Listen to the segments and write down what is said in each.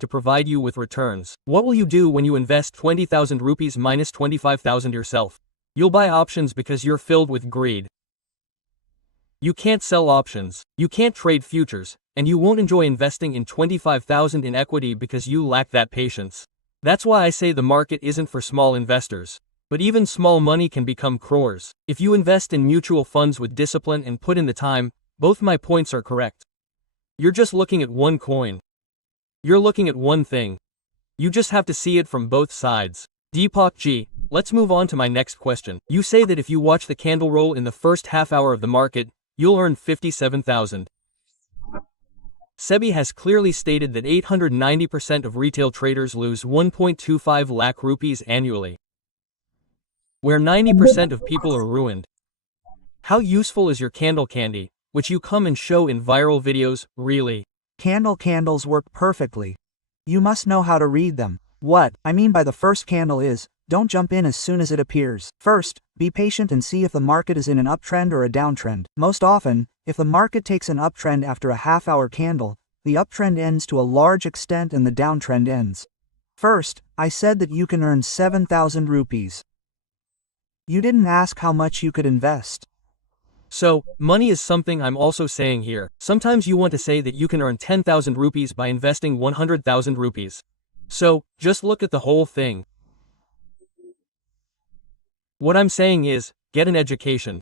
to provide you with returns. What will you do when you invest 20,000 rupees minus 25,000 yourself? You'll buy options because you're filled with greed. You can't sell options, you can't trade futures, and you won't enjoy investing in 25,000 in equity because you lack that patience. That's why I say the market isn't for small investors. But even small money can become crores. If you invest in mutual funds with discipline and put in the time, both my points are correct. You're just looking at one coin. You're looking at one thing. You just have to see it from both sides. Deepak G, let's move on to my next question. You say that if you watch the candle roll in the first half hour of the market, you'll earn 57,000. SEBI has clearly stated that 890% of retail traders lose 1.25 lakh rupees annually, where 90% of people are ruined. How useful is your candle candy, which you come and show in viral videos, really? Candles work perfectly. You must know how to read them. What I mean by the first candle is, don't jump in as soon as it appears. First, be patient and see if the market is in an uptrend or a downtrend. Most often, if the market takes an uptrend after a half-hour candle, the uptrend ends to a large extent and the downtrend ends. First, I said that you can earn 7,000 rupees. You didn't ask how much you could invest. So, money is something I'm also saying here. Sometimes you want to say that you can earn 10,000 rupees by investing 100,000 rupees. So, just look at the whole thing. What I'm saying is, get an education.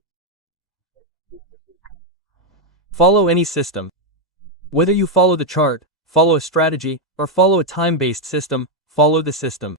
Follow any system. Whether you follow the chart, follow a strategy, or follow a time-based system, follow the system.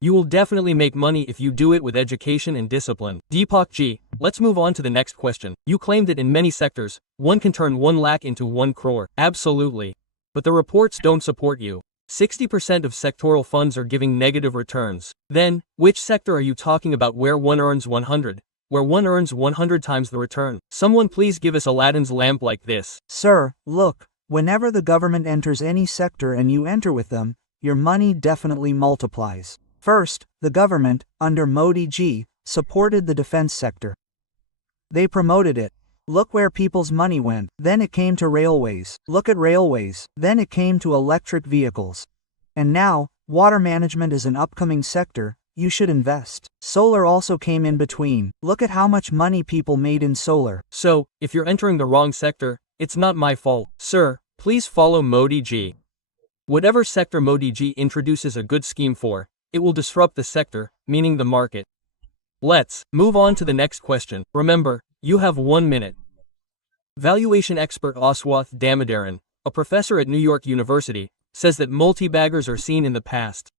You will definitely make money if you do it with education and discipline. Deepak G, let's move on to the next question. You claim that in many sectors, one can turn 1 lakh into 1 crore. Absolutely. But the reports don't support you. 60% of sectoral funds are giving negative returns. Then, which sector are you talking about where one earns 100? Where one earns 100 times the return? Someone please give us Aladdin's lamp like this. Sir, look, whenever the government enters any sector and you enter with them, your money definitely multiplies. First, the government, under Modi ji, supported the defense sector. They promoted it. Look where people's money went. Then it came to railways. Look at railways. Then it came to electric vehicles. And now, water management is an upcoming sector. You should invest. Solar also came in between. Look at how much money people made in solar. So, if you're entering the wrong sector, it's not my fault. Sir, please follow Modi ji. Whatever sector Modi ji introduces a good scheme for, it will disrupt the sector, meaning the market. Let's move on to the next question. Remember, you have 1 minute. Valuation expert Aswath Damodaran, a professor at New York University, says that multi-baggers are seen in the past.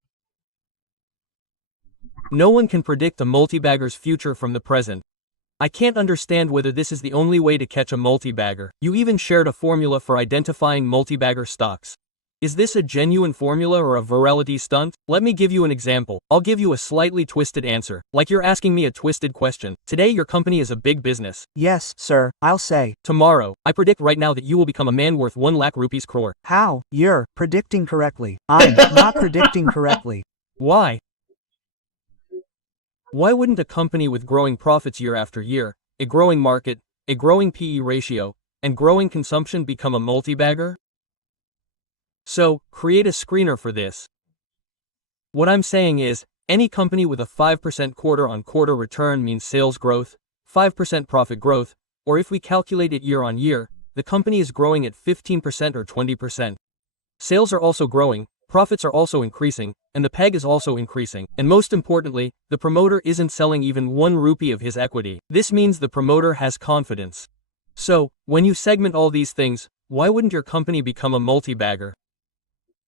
No one can predict a multi-bagger's future from the present. I can't understand whether this is the only way to catch a multi-bagger. You even shared a formula for identifying multi-bagger stocks. Is this a genuine formula or a virality stunt? Let me give you an example. I'll give you a slightly twisted answer, like you're asking me a twisted question. Today your company is a big business. Yes, sir, I'll say. Tomorrow, I predict right now that you will become a man worth 1 lakh rupees crore. How? You're predicting correctly. I'm not predicting correctly. Why? Why wouldn't a company with growing profits year after year, a growing market, a growing PE ratio, and growing consumption become a multi-bagger? So, create a screener for this. What I'm saying is, any company with a 5% quarter-on-quarter return means sales growth, 5% profit growth, or if we calculate it year-on-year, the company is growing at 15% or 20%. Sales are also growing, profits are also increasing, and the PEG is also increasing. And most importantly, the promoter isn't selling even 1 rupee of his equity. This means the promoter has confidence. So, when you segment all these things, why wouldn't your company become a multi-bagger?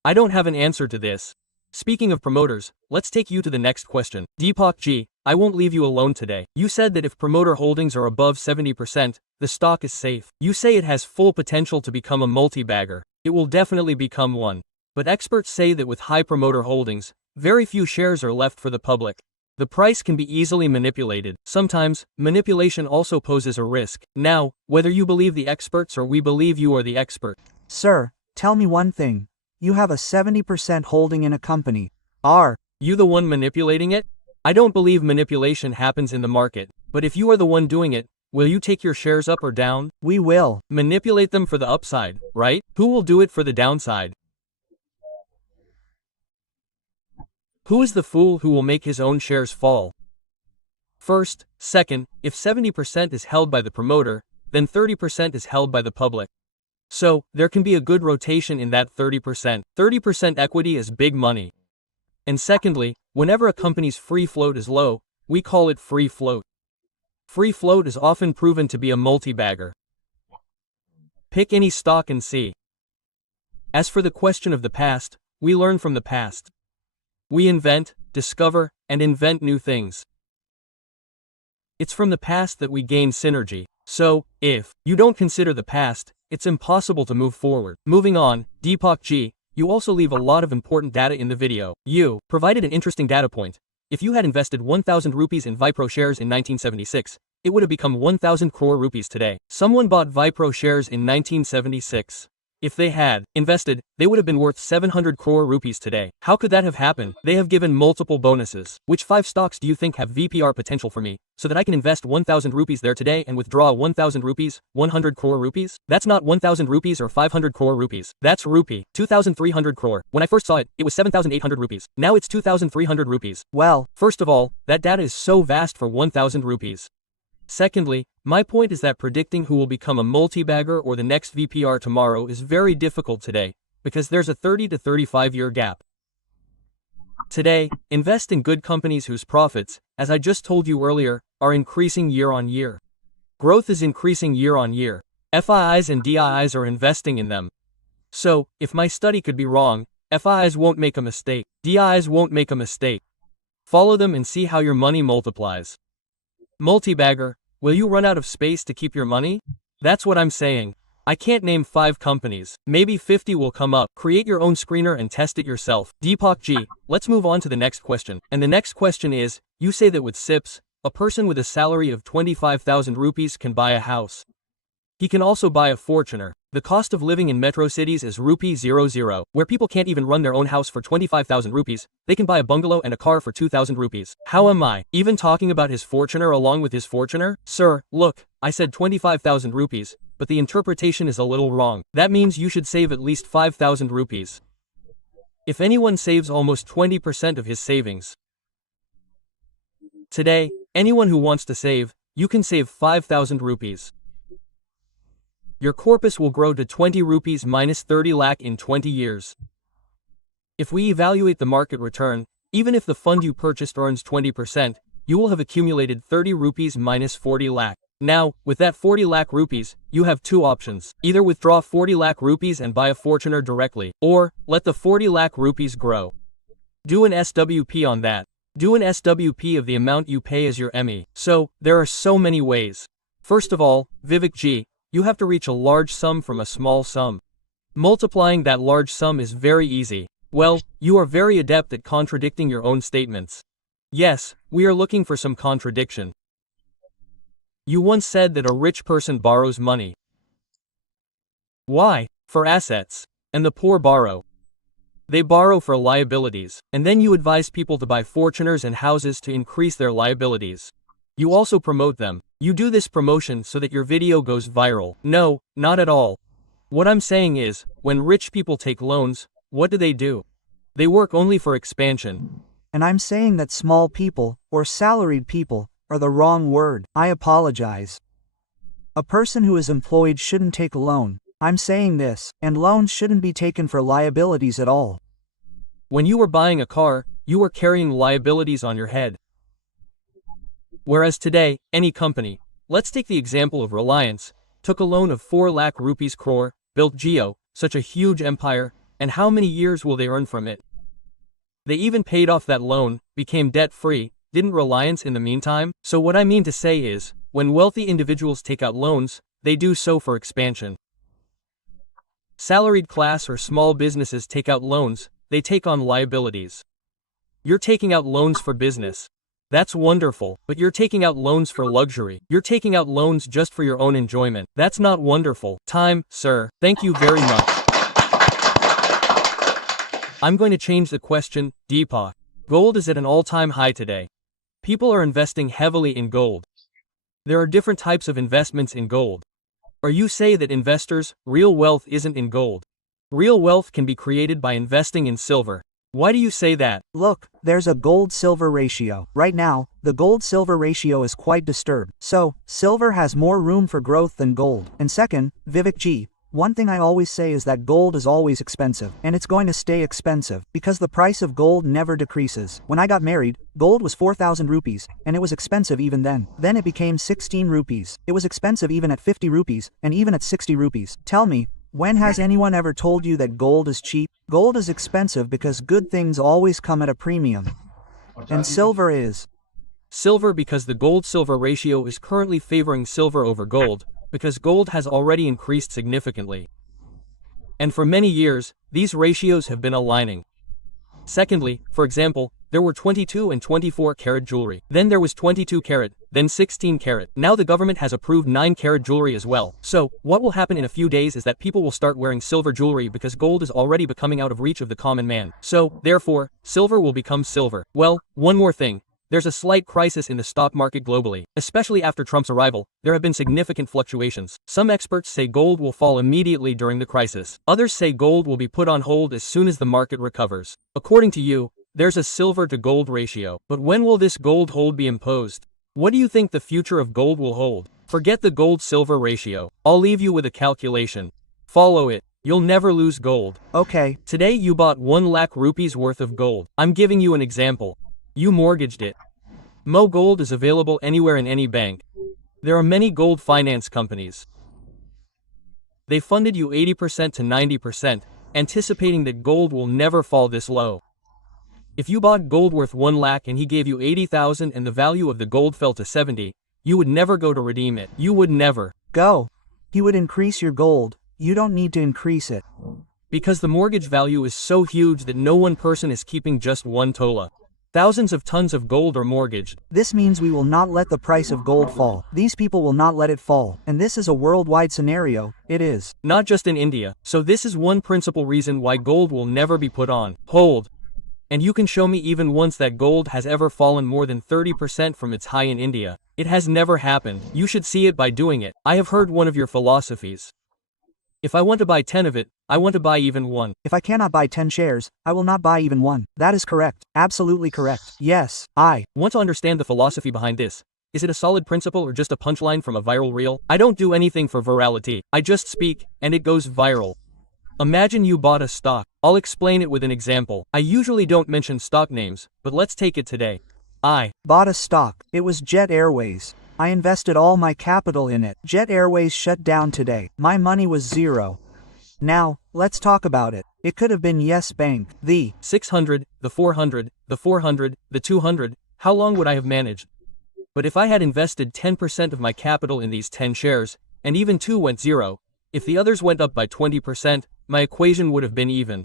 I don't have an answer to this. Speaking of promoters, let's take you to the next question. Deepak G, I won't leave you alone today. You said that if promoter holdings are above 70%, the stock is safe. You say it has full potential to become a multi-bagger. It will definitely become one. But experts say that with high promoter holdings, very few shares are left for the public. The price can be easily manipulated. Sometimes, manipulation also poses a risk. Now, whether you believe the experts or we believe you are the expert. Sir, tell me one thing. You have a 70% holding in a company. Are you the one manipulating it? I don't believe manipulation happens in the market, but if you are the one doing it, will you take your shares up or down? We will. Manipulate them for the upside, right? Who will do it for the downside? Who is the fool who will make his own shares fall? First, second, if 70% is held by the promoter, then 30% is held by the public. So, there can be a good rotation in that 30%. 30% equity is big money. And secondly, whenever a company's free float is low, we call it free float. Free float is often proven to be a multi-bagger. Pick any stock and see. As for the question of the past, we learn from the past. We invent, discover, and invent new things. It's from the past that we gain synergy. So, if you don't consider the past, it's impossible to move forward. Moving on, Deepak G, you also leave a lot of important data in the video. You provided an interesting data point. If you had invested 1,000 rupees in Wipro shares in 1976, it would have become 1,000 crore rupees today. Someone bought Wipro shares in 1976. If they had invested, they would have been worth 700 crore rupees today. How could that have happened? They have given multiple bonuses. Which 5 stocks do you think have VPR potential for me, so that I can invest 1,000 rupees there today and withdraw 1,000 rupees, 100 crore rupees? That's not 1,000 rupees or 500 crore rupees. That's rupee, 2,300 crore. When I first saw it, it was 7,800 rupees. Now it's 2,300 rupees. Well, First of all, that data is so vast for 1,000 rupees. Secondly, my point is that predicting who will become a multi-bagger or the next VPR tomorrow is very difficult today, because there's a 30 to 35 year gap. Today, invest in good companies whose profits, as I just told you earlier, are increasing year on year. Growth is increasing year on year. FIIs and DIIs are investing in them. So, if my study could be wrong, FIIs won't make a mistake. DIIs won't make a mistake. Follow them and see how your money multiplies. Multi-bagger, will you run out of space to keep your money? That's what I'm saying. I can't name 5 companies. Maybe 50 will come up. Create your own screener and test it yourself. Deepak G, let's move on to the next question. And the next question is, you say that with SIPs, a person with a salary of 25,000 rupees can buy a house. He can also buy a Fortuner. The cost of living in metro cities is rupee 00, where people can't even run their own house for 25,000 rupees. They can buy a bungalow and a car for 2,000 rupees. How am I even talking about his Fortuner along with his Fortuner? Sir, look, I said 25,000 rupees, but the interpretation is a little wrong. That means you should save at least 5,000 rupees. If anyone saves almost 20% of his savings today, anyone who wants to save, you can save 5,000 rupees. Your corpus will grow to 20 rupees minus 30 lakh in 20 years. If we evaluate the market return, even if the fund you purchased earns 20%, you will have accumulated 30 rupees minus 40 lakh. Now, with that 40 lakh rupees, you have 2 options. Either withdraw 40 lakh rupees and buy a Fortuner directly, or let the 40 lakh rupees grow. Do an SWP on that. Do an SWP of the amount you pay as your ME. So, there are so many ways. First of all, Vivek G, you have to reach a large sum from a small sum. Multiplying that large sum is very easy. Well, you are very adept at contradicting your own statements. Yes, we are looking for some contradiction. You once said that a rich person borrows money. Why? For assets. And the poor borrow. They borrow for liabilities. And then you advise people to buy Fortuners and houses to increase their liabilities. You also promote them. You do this promotion so that your video goes viral. No, not at all. What I'm saying is, when rich people take loans, what do? They work only for expansion. and I'm saying that small people, or salaried people, are the wrong word. I apologize. A person who is employed shouldn't take a loan. I'm saying this, and loans shouldn't be taken for liabilities at all. When you were buying a car, you were carrying liabilities on your head. Whereas today, any company, let's take the example of Reliance, took a loan of 4 lakh rupees crore, built Jio, such a huge empire, and how many years will they earn from it? They even paid off that loan, became debt-free, didn't Reliance in the meantime? So what I mean to say is, when wealthy individuals take out loans, they do so for expansion. Salaried class or small businesses take out loans, they take on liabilities. You're taking out loans for business. That's wonderful, but you're taking out loans for luxury. You're taking out loans just for your own enjoyment. That's not wonderful. Time, sir. Thank you very much. I'm going to change the question, Deepak. Gold is at an all-time high today. People are investing heavily in gold. There are different types of investments in gold. Or you say that investors, real wealth isn't in gold. Real wealth can be created by investing in silver. Why do you say that? Look, there's a gold-silver ratio. Right now, the gold-silver ratio is quite disturbed. So, silver has more room for growth than gold. And second, Vivek G, one thing I always say is that gold is always expensive, and it's going to stay expensive, because the price of gold never decreases. When I got married, gold was 4,000 rupees, and it was expensive even then. Then it became 16 rupees. It was expensive even at 50 rupees, and even at 60 rupees. Tell me, when has anyone ever told you that gold is cheap? Gold is expensive because good things always come at a premium. And silver is Silver because the gold-silver ratio is currently favoring silver over gold, because gold has already increased significantly. And for many years, these ratios have been aligning. Secondly, for example, there were 22 and 24 karat jewelry. Then there was 22 karat, then 16 karat. Now the government has approved 9 karat jewelry as well. So, what will happen in a few days is that people will start wearing silver jewelry because gold is already becoming out of reach of the common man. So, therefore, silver will become silver. Well, one more thing. There's a slight crisis in the stock market globally. Especially after Trump's arrival, there have been significant fluctuations. Some experts say gold will fall immediately during the crisis. Others say gold will be put on hold as soon as the market recovers. According to you, there's a silver to gold ratio. But when will this gold hold be imposed? What do you think the future of gold will hold? Forget the gold-silver ratio. I'll leave you with a calculation. Follow it. You'll never lose gold. okay. Today you bought 1 lakh rupees worth of gold. I'm giving you an example. You mortgaged it. Mo Gold is available anywhere in any bank. There are many gold finance companies. They funded you 80% to 90%, anticipating that gold will never fall this low. If you bought gold worth 1 lakh and he gave you 80,000 and the value of the gold fell to 70, you would never go to redeem it. You would never. Go. He would increase your gold. You don't need to increase it. Because the mortgage value is so huge that no one person is keeping just 1 tola. Thousands of tons of gold are mortgaged. This means we will not let the price of gold fall. These people will not let it fall. And this is a worldwide scenario. It is. Not just in India. So this is one principal reason why gold will never be put on hold. And you can show me even once that gold has ever fallen more than 30% from its high in India. It has never happened. You should see it by doing it. I have heard one of your philosophies. If I want to buy 10 of it, I want to buy even 1. If I cannot buy 10 shares, I will not buy even 1. That is correct. Absolutely correct. Yes, I Want to understand the philosophy behind this? Is it a solid principle or just a punchline from a viral reel? I don't do anything for virality. I just speak, and it goes viral. Imagine you bought a stock. I'll explain it with an example. I usually don't mention stock names, but let's take it today. I bought a stock. It was Jet Airways. I invested all my capital in it. Jet Airways shut down today. My money was 0. Now, let's talk about it. It could have been Yes Bank, the 600, the 400, the 400, the 200. How long would I have managed? But if I had invested 10% of my capital in these 10 shares, and even 2 went 0, if the others went up by 20%, my equation would have been even.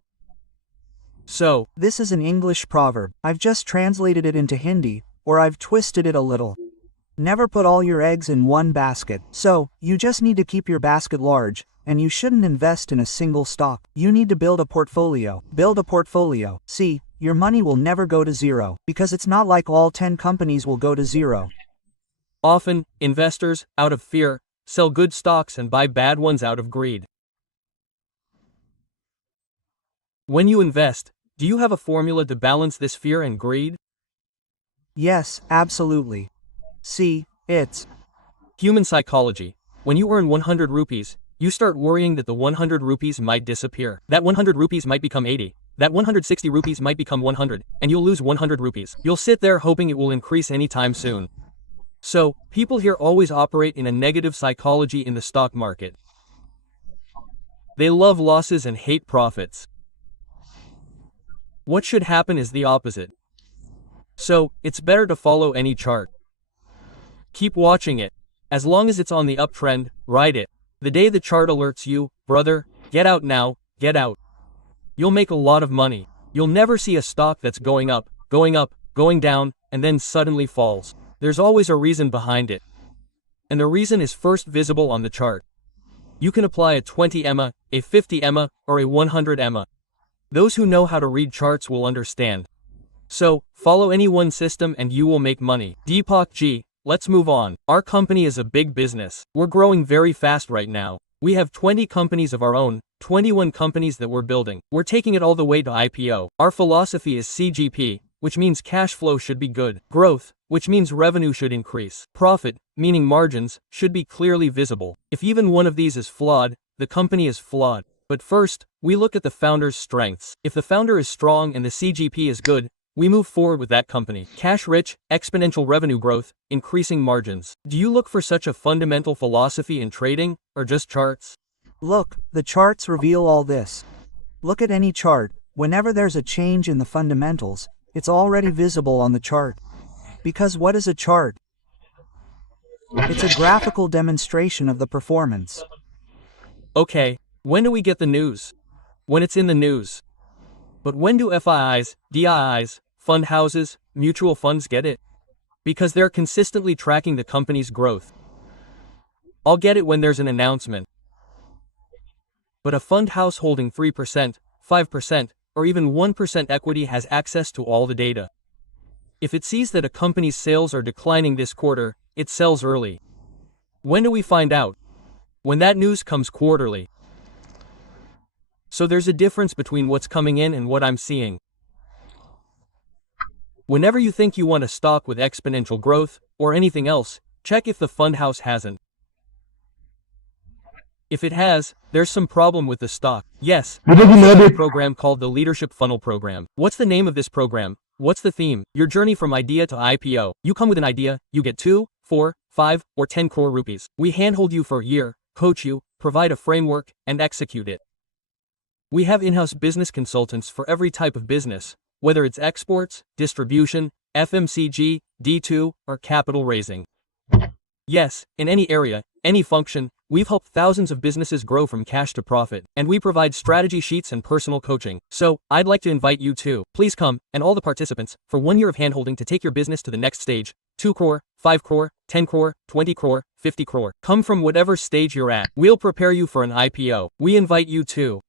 So, this is an English proverb. I've just translated it into Hindi, or I've twisted it a little. Never put all your eggs in one basket. So, you just need to keep your basket large, and you shouldn't invest in a single stock. You need to build a portfolio. Build a portfolio. See, your money will never go to 0, because it's not like all 10 companies will go to 0. Often, investors, out of fear, sell good stocks and buy bad ones out of greed. When you invest, do you have a formula to balance this fear and greed? Yes, absolutely. See, it's human psychology. When you earn 100 rupees, you start worrying that the 100 rupees might disappear. That 100 rupees might become 80. That 160 rupees might become 100, and you'll lose 100 rupees. You'll sit there hoping it will increase anytime soon. So, people here always operate in a negative psychology in the stock market. They love losses and hate profits. What should happen is the opposite. So, it's better to follow any chart. Keep watching it. As long as it's on the uptrend, ride it. The day the chart alerts you, brother, get out now, get out. You'll make a lot of money. You'll never see a stock that's going up, going down, and then suddenly falls. There's always a reason behind it. And the reason is first visible on the chart. You can apply a 20 EMA, a 50 EMA, or a 100 EMA. Those who know how to read charts will understand. So, follow any one system and you will make money. Deepak G, let's move on. Our company is a big business. We're growing very fast right now. We have 20 companies of our own, 21 companies that we're building. We're taking it all the way to IPO. Our philosophy is CGP, which means cash flow should be good. Growth, which means revenue should increase. Profit, meaning margins, should be clearly visible. If even one of these is flawed, the company is flawed. But first, we look at the founder's strengths. If the founder is strong and the CGP is good, we move forward with that company. Cash-rich, exponential revenue growth, increasing margins. Do you look for such a fundamental philosophy in trading, or just charts? Look, the charts reveal all this. Look at any chart. Whenever there's a change in the fundamentals, it's already visible on the chart. Because what is a chart? It's a graphical demonstration of the performance. Okay, when do we get the news? When it's in the news. But when do FIIs, DIIs, fund houses, mutual funds get it? Because they're consistently tracking the company's growth. I'll get it when there's an announcement. But a fund house holding 3%, 5%, or even 1% equity has access to all the data. If it sees that a company's sales are declining this quarter, it sells early. When do we find out? When that news comes quarterly. So there's a difference between what's coming in and what I'm seeing. Whenever you think you want a stock with exponential growth, or anything else, check if the fund house hasn't. If it has, there's some problem with the stock. Yes, there's a program called the Leadership Funnel Program. What's the name of this program? What's the theme? Your journey from idea to IPO. You come with an idea, you get 2, 4, 5, or 10 crore rupees. We handhold you for a year, coach you, provide a framework, and execute it. We have in-house business consultants for every type of business, whether it's exports, distribution, FMCG, D2, or capital raising. Yes, in any area, any function, we've helped thousands of businesses grow from cash to profit, and we provide strategy sheets and personal coaching. So, I'd like to invite you too. Please come, and all the participants, for 1 year of handholding to take your business to the next stage. 2 crore, 5 crore, 10 crore, 20 crore, 50 crore. Come from whatever stage you're at. We'll prepare you for an IPO. We invite you too.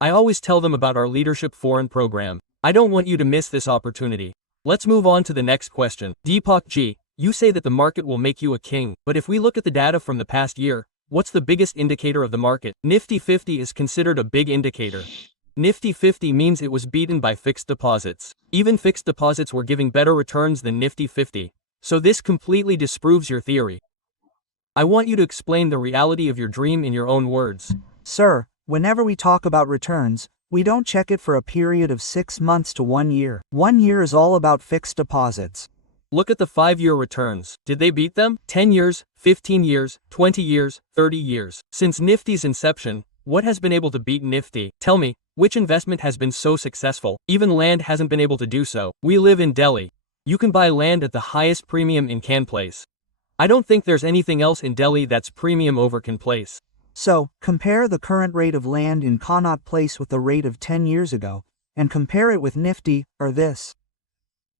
I always tell them about our Leadership Foreign program. I don't want you to miss this opportunity. Let's move on to the next question. Deepak G, you say that the market will make you a king, but if we look at the data from the past year, what's the biggest indicator of the market? Nifty 50 is considered a big indicator. Nifty 50 means it was beaten by fixed deposits. Even fixed deposits were giving better returns than Nifty 50. So this completely disproves your theory. I want you to explain the reality of your dream in your own words. Sir, whenever we talk about returns, we don't check it for a period of 6 months to 1 year. 1 year is all about fixed deposits. Look at the 5-year returns. Did they beat them? 10 years, 15 years, 20 years, 30 years. Since Nifty's inception, what has been able to beat Nifty? Tell me, which investment has been so successful? Even land hasn't been able to do so. We live in Delhi. You can buy land at the highest premium in Can Place. I don't think there's anything else in Delhi that's premium over Can Place. So, compare the current rate of land in Connaught Place with the rate of 10 years ago, and compare it with Nifty, or this.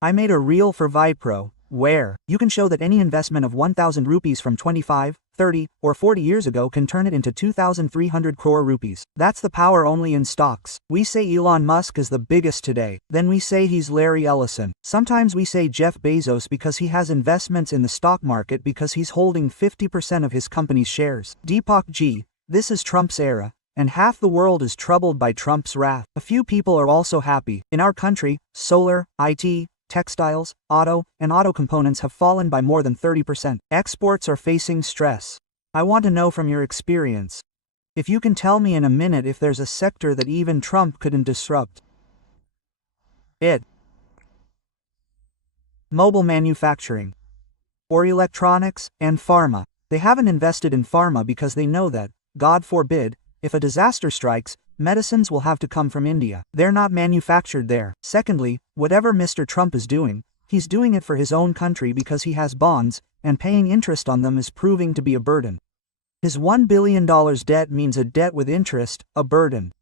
I made a reel for Vipro, where you can show that any investment of 1,000 rupees from 25, 30, or 40 years ago can turn it into 2,300 crore rupees. That's the power only in stocks. We say Elon Musk is the biggest today. Then we say he's Larry Ellison. Sometimes we say Jeff Bezos because he has investments in the stock market because he's holding 50% of his company's shares. Deepak G, this is Trump's era, and half the world is troubled by Trump's wrath. A few people are also happy. In our country, solar, IT, textiles, auto, and auto components have fallen by more than 30%. Exports are facing stress. I want to know from your experience. If you can tell me in a minute if there's a sector that even Trump couldn't disrupt. Mobile manufacturing. Or electronics, and pharma. They haven't invested in pharma because they know that, God forbid, if a disaster strikes, medicines will have to come from India. They're not manufactured there. Secondly, whatever Mr. Trump is doing, he's doing it for his own country because he has bonds, and paying interest on them is proving to be a burden. His $1 billion debt means a debt with interest, a burden.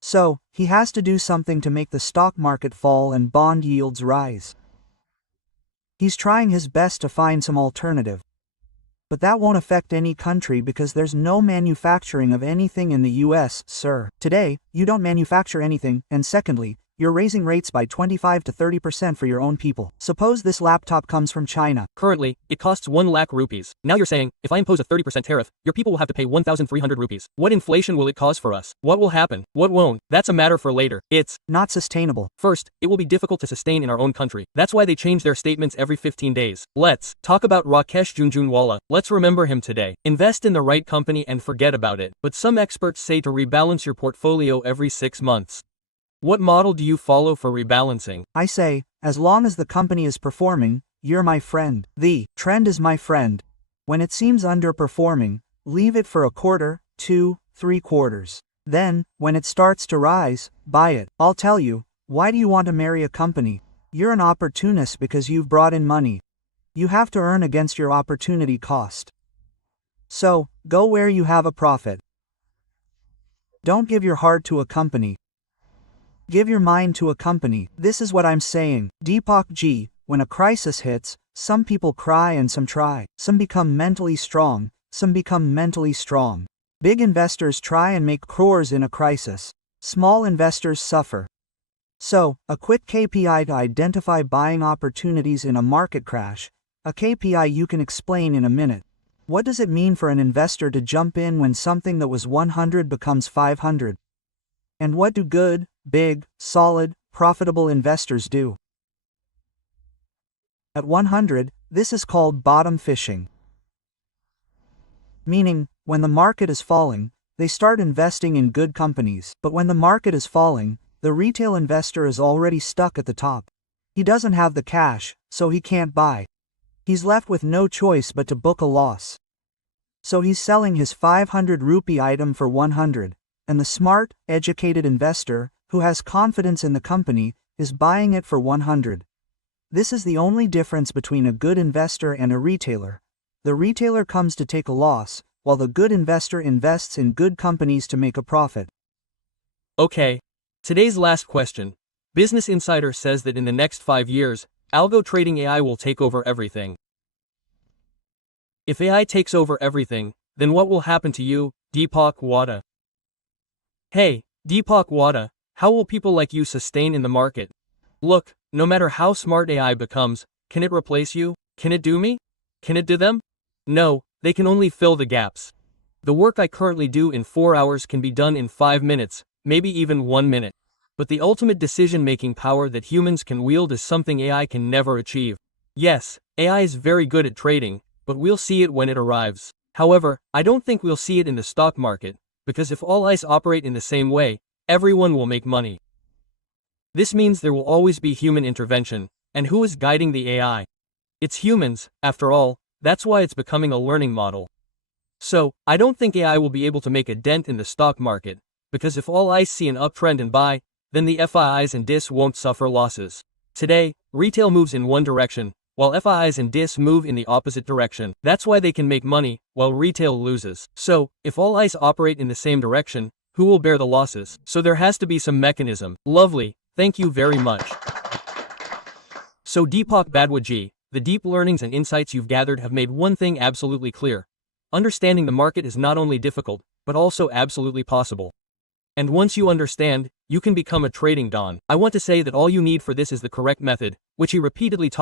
So, he has to do something to make the stock market fall and bond yields rise. He's trying his best to find some alternative. But that won't affect any country because there's no manufacturing of anything in the US, sir. Today, you don't manufacture anything, and secondly, You're raising rates by 25 to 30% for your own people. Suppose this laptop comes from China. Currently, it costs 1 lakh rupees. Now you're saying, if I impose a 30% tariff, your people will have to pay 1,300 rupees. What inflation will it cause for us? What will happen? What won't? That's a matter for later. It's not sustainable. First, it will be difficult to sustain in our own country. That's why they change their statements every 15 days. Let's talk about Rakesh Jhunjhunwala. Let's remember him today. Invest in the right company and forget about it. But some experts say to rebalance your portfolio every 6 months. What model do you follow for rebalancing? I say, as long as the company is performing, you're my friend. The trend is my friend. When it seems underperforming, leave it for a quarter, 2, 3 quarters. Then, when it starts to rise, buy it. I'll tell you, why do you want to marry a company? You're an opportunist because you've brought in money. You have to earn against your opportunity cost. So, go where you have a profit. Don't give your heart to a company. Give your mind to a company. This is what I'm saying. Deepak G. When a crisis hits, some people cry and some try. Some become mentally strong, some become mentally strong. Big investors try and make crores in a crisis. Small investors suffer. So, a quick KPI to identify buying opportunities in a market crash. A KPI you can explain in a minute. What does it mean for an investor to jump in when something that was 100 becomes 500? And what do good, big, solid, profitable investors do? At 100, this is called bottom fishing. Meaning, when the market is falling, they start investing in good companies. But when the market is falling, the retail investor is already stuck at the top. He doesn't have the cash, so he can't buy. He's left with no choice but to book a loss. So he's selling his 500 rupee item for 100. And the smart, educated investor, who has confidence in the company, is buying it for 100. This is the only difference between a good investor and a retailer. The retailer comes to take a loss, while the good investor invests in good companies to make a profit. Okay. Today's last question. Business Insider says that in the next 5 years, algo trading AI will take over everything. If AI takes over everything, then what will happen to you, Deepak Wada? Hey, Deepak Wada, how will people like you sustain in the market? Look, no matter how smart AI becomes, can it replace you? Can it do me? Can it do them? No, they can only fill the gaps. The work I currently do in 4 hours can be done in 5 minutes, maybe even 1 minute. But the ultimate decision-making power that humans can wield is something AI can never achieve. Yes, AI is very good at trading, but we'll see it when it arrives. However, I don't think we'll see it in the stock market, because if all eyes operate in the same way, everyone will make money. This means there will always be human intervention, and who is guiding the AI? It's humans, after all, that's why it's becoming a learning model. So, I don't think AI will be able to make a dent in the stock market, because if all eyes see an uptrend and buy, then the FIIs and DIS won't suffer losses. Today, retail moves in one direction, while FIIs and DIS move in the opposite direction. That's why they can make money, while retail loses. So, if all eyes operate in the same direction, who will bear the losses? So there has to be some mechanism. Lovely, thank you very much. So Deepak Badwaji, the deep learnings and insights you've gathered have made one thing absolutely clear. Understanding the market is not only difficult, but also absolutely possible. And once you understand, you can become a trading don. I want to say that all you need for this is the correct method, which he repeatedly taught.